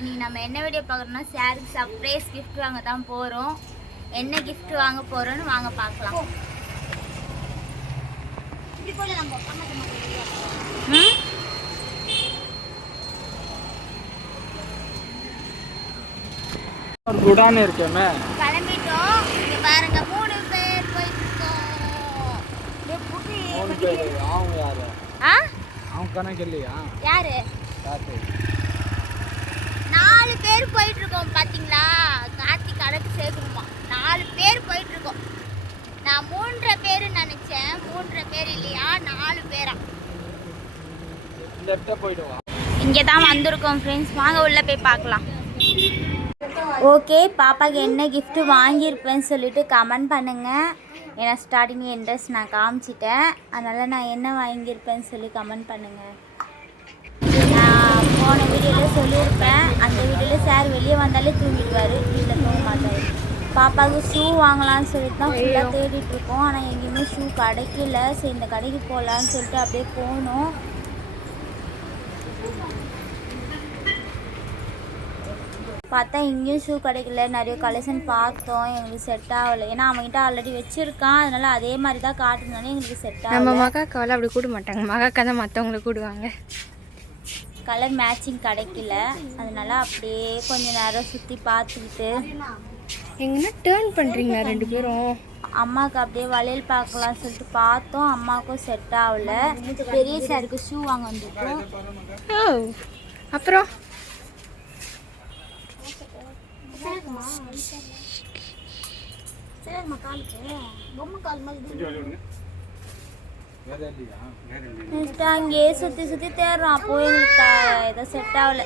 இன்னைக்கு நம்ம என்ன வீடியோ பார்க்குறோம்னா சாருக்கு சர்ப்ரைஸ் கிஃப்ட் வாங்க தான் போகிறோம். என்ன கிஃப்ட் வாங்க போகிறோன்னு வாங்க பார்க்கலாம். குடானே இருக்கேமே கிளம்பிட்டோம். இங்க பாருங்க 3 பேர் போயிட்டு இருக்கோம். அவங்க யாரு? அவங்க கணக்கு இல்லையா? யாரு? 4 பேர் போயிட்டு இருக்கோம். பாத்தீங்களா, கார்த்தி கணக்கு சேர்க்கணுமா? 4 பேர் போயிட்டு இருக்கோம். நான் 3 பேர் நினைச்சேன். 3 பேர் இல்லையா, 4 பேரா? இங்கே தான் வந்திருக்கோம் ஃப்ரெண்ட்ஸ். வாங்க உள்ள போய் பார்க்கலாம். ஓகே, பாப்பாக்கு என்ன கிஃப்ட்டு வாங்கியிருப்பேன்னு சொல்லிட்டு கமெண்ட் பண்ணுங்கள். ஏன்னா ஸ்டார்டிங் இன்ட்ரெஸ்ட் நான் காமிச்சிட்டேன், அதனால் நான் என்ன வாங்கியிருப்பேன்னு சொல்லி கமெண்ட் பண்ணுங்கள். நான் போன வீடியோவில் சொல்லியிருப்பேன், அந்த வீடியோவில் சார் வெளியே வந்தாலே தூங்கிடுவார், வீட்டில் தூங்க மாட்டார். பாப்பாவுக்கு ஷூ வாங்கலான்னு சொல்லிட்டு தான் ஃபுல்லாக தேடிட்டுருக்கோம். ஆனால் எங்கேயுமே ஷூ கிடைக்கல. சரி, இந்த கடைக்கு போகலான்னு சொல்லிட்டு அப்படியே போனோம். பார்த்தா இங்கேயும் ஷூ கிடைக்கல. நிறைய கலெக்ஷன் பார்த்தோம், எங்களுக்கு செட் ஆகலை. ஏன்னா அவங்ககிட்ட ஆல்ரெடி வச்சுருக்கான், அதனால் அதே மாதிரி தான் காட்டுனாலே எங்களுக்கு செட் ஆகலை. நம்ம மகாக்காவில் அப்படி கூட மாட்டாங்க, மகாக்கா தான் மற்றவங்களை கூடுவாங்க. கலர் மேட்சிங் கிடைக்கல, அதனால அப்படியே கொஞ்சம் நேரம் சுற்றி பார்த்துக்கிட்டு எங்கன்னா டேர்ன் பண்ணுறீங்களா 2 பேரும்? அம்மாவுக்கு அப்படியே வளையல் பார்க்கலாம்னு சொல்லிட்டு பார்த்தோம். அம்மாவுக்கும் செட் ஆகலை. பெரிய சாருக்கு ஷூ வாங்க வந்துருக்கோம். ஓ, அப்புறம் அங்கேயே சுற்றி சுற்றி தேடுறோம். அப்போ எங்களுக்கு எதோ செட் ஆகலை.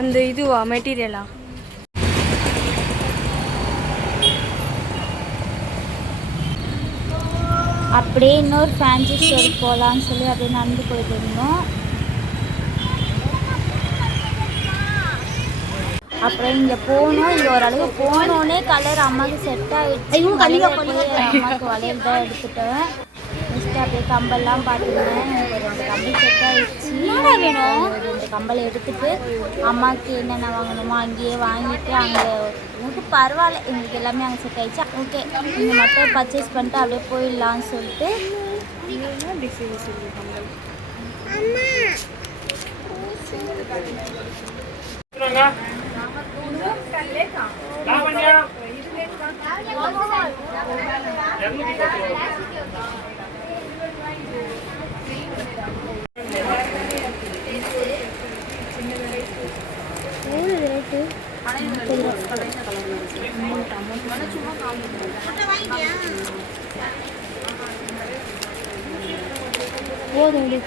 அந்த இதுவா மெட்டீரியலா? அப்படியே இன்னொரு ஃபேன்சி ஸ்டோருக்கு போகலான்னு சொல்லி அப்படியே நடந்து போயிட்டு இருந்தோம். அப்புறம் இங்கே போனோம். இங்கே ஓரளவு போனோடனே கலர் அம்மாவுக்கு செட் ஆகிடுச்சு. அம்மாவுக்கு வளையல் தான் எடுத்துட்டேன். நெக்ஸ்ட்டு அப்படியே கம்பல்லாம் பார்த்துருந்தேன். எனக்கு 2 கம்பல் செட் ஆகிடுச்சு. வேணும் 2 கம்பல் எடுத்துகிட்டு அம்மாவுக்கு என்னென்ன வாங்கணுமோ அங்கேயே வாங்கிட்டு அங்கே எனக்கு பரவாயில்ல, எங்களுக்கு எல்லாமே அங்கே செட் ஆகிடுச்சு. ஓகே, இங்கே மட்டும் பர்ச்சேஸ் பண்ணிட்டு அப்படியே போயிடலான்னு சொல்லிட்டு போதும்.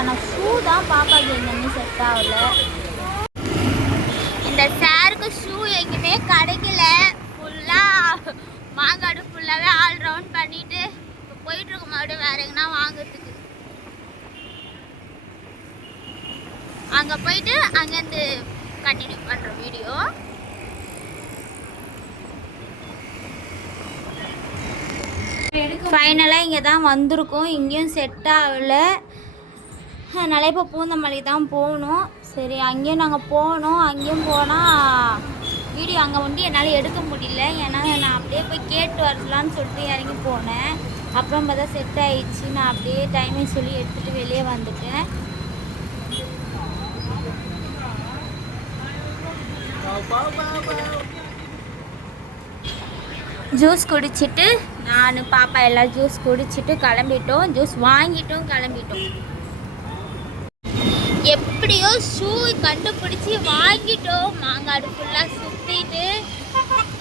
ஆனால் ஷூ தான் பாப்பாக்கு எங்கேயுமே செட் ஆகல. இந்த சாருக்கு ஷூ எங்கேயுமே கிடைக்கல. ஃபுல்லாக மாங்காடு ஃபுல்லாகவே ஆல் ரவுண்ட் பண்ணிட்டு இப்போ போயிட்டுருக்கோம். மறுபடியும் வேறு எங்கன்னா வாங்கிறதுக்கு அங்கே போயிட்டு அங்கேருந்து கண்டினியூ பண்ணுற வீடியோ. ஃபைனலாக இங்கே தான் வந்திருக்கோம். இங்கேயும் செட் ஆகலை, அதனால் இப்போ பூந்தமல்லி தான் போகணும். சரி, அங்கேயும் நாங்கள் போனோம். அங்கேயும் போனால் வீடியோ அங்கே வந்து என்னால் எடுக்க முடியல. ஏன்னா நான் அப்படியே போய் கேட்டு வரலான்னு சொல்லிட்டு இறங்கி போனேன். அப்புறம் பார்த்தா செட் ஆயிடுச்சு. நான் அப்படியே டைமிங் சொல்லி எடுத்துகிட்டு வெளியே வந்துட்டேன். ஜூஸ் குடிச்சிட்டு நான் பாப்பா எல்லாம் ஜூஸ் குடிச்சிட்டு கிளம்பிட்டோம். ஜூஸ் வாங்கிட்டோம், கிளம்பிட்டோம். எப்படியோ ஷூ கண்டுபிடிச்சி வாங்கிட்டோம். மாங்காடு ஃபுல்லாக சுற்றிட்டு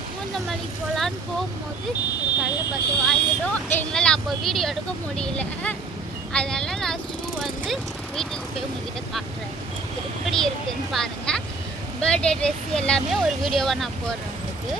பூந்தமல்லி போகலான்னு போகும்போது ஒரு கல்லை பார்த்து வாங்கிட்டோம். எங்களால் அப்போ வீடியோ எடுக்க முடியல. அதனால் நான் ஷூ வந்து வீட்டுக்கு போய் உங்ககிட்ட காட்டுறேன். எப்படி இருக்குதுன்னு பாருங்கள். பர்த்டே ட்ரெஸ் எல்லாமே ஒரு வீடியோவாக நான் போடுறேன் உங்களுக்கு.